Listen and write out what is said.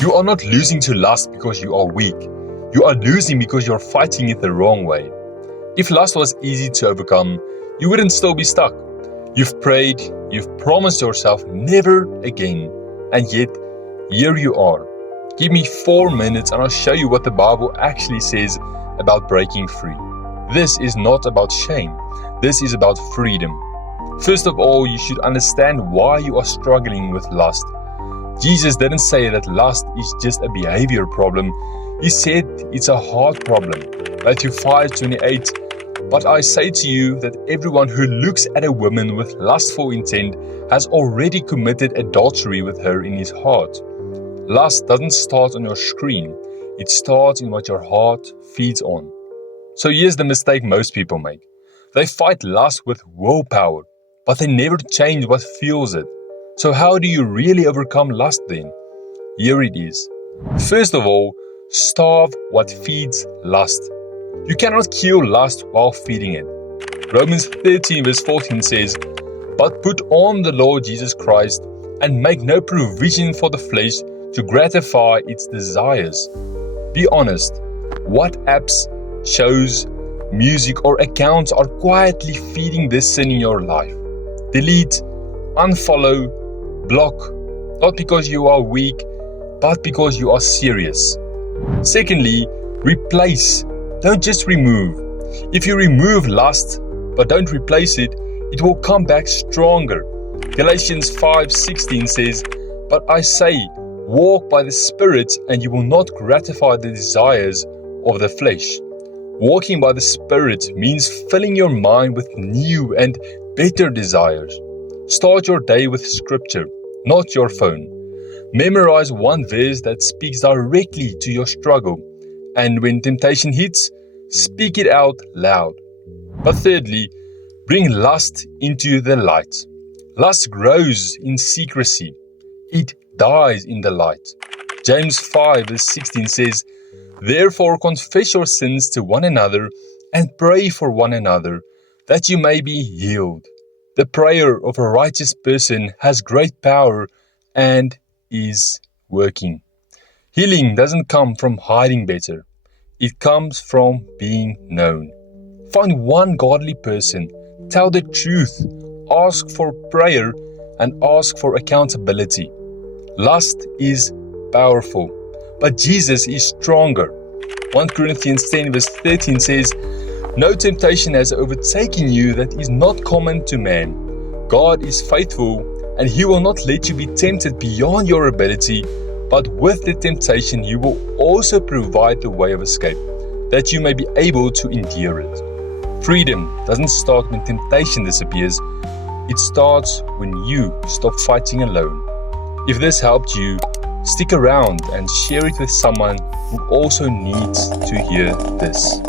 You are not losing to lust because you are weak. You are losing because you're fighting it the wrong way. If lust was easy to overcome, you wouldn't still be stuck. You've prayed, you've promised yourself never again, and yet here you are. Give me 4 minutes and I'll show you what the Bible actually says about breaking free. This is not about shame. This is about freedom. First of all, you should understand why you are struggling with lust. Jesus didn't say that lust is just a behavior problem. He said it's a heart problem. Matthew 5:28. But I say to you that everyone who looks at a woman with lustful intent has already committed adultery with her in his heart. Lust doesn't start on your screen. It starts in what your heart feeds on. So here's the mistake most people make. They fight lust with willpower, but they never change what fuels it. So how do you really overcome lust then? Here it is. First of all, starve what feeds lust. You cannot kill lust while feeding it. Romans 13 verse 14 says, But put on the Lord Jesus Christ and make no provision for the flesh to gratify its desires. Be honest, what apps, shows, music or accounts are quietly feeding this sin in your life? Delete, unfollow, block, not because you are weak, but because you are serious. Secondly, replace, don't just remove. If you remove lust, but don't replace it, it will come back stronger. Galatians 5:16 says, But I say, walk by the Spirit, and you will not gratify the desires of the flesh. Walking by the Spirit means filling your mind with new and better desires. Start your day with Scripture, not your phone. Memorize one verse that speaks directly to your struggle, and when temptation hits, speak it out loud. But thirdly, bring lust into the light. Lust grows in secrecy. It dies in the light. James 5:16 says, Therefore confess your sins to one another and pray for one another, that you may be healed. The prayer of a righteous person has great power and is working. Healing doesn't come from hiding better. It comes from being known. Find one godly person, tell the truth, ask for prayer, and ask for accountability. Lust is powerful, but Jesus is stronger. 1 Corinthians 10 verse 13 says, No temptation has overtaken you that is not common to man. God is faithful, and He will not let you be tempted beyond your ability, but with the temptation He will also provide the way of escape, that you may be able to endure it. Freedom doesn't start when temptation disappears. It starts when you stop fighting alone. If this helped you, stick around and share it with someone who also needs to hear this.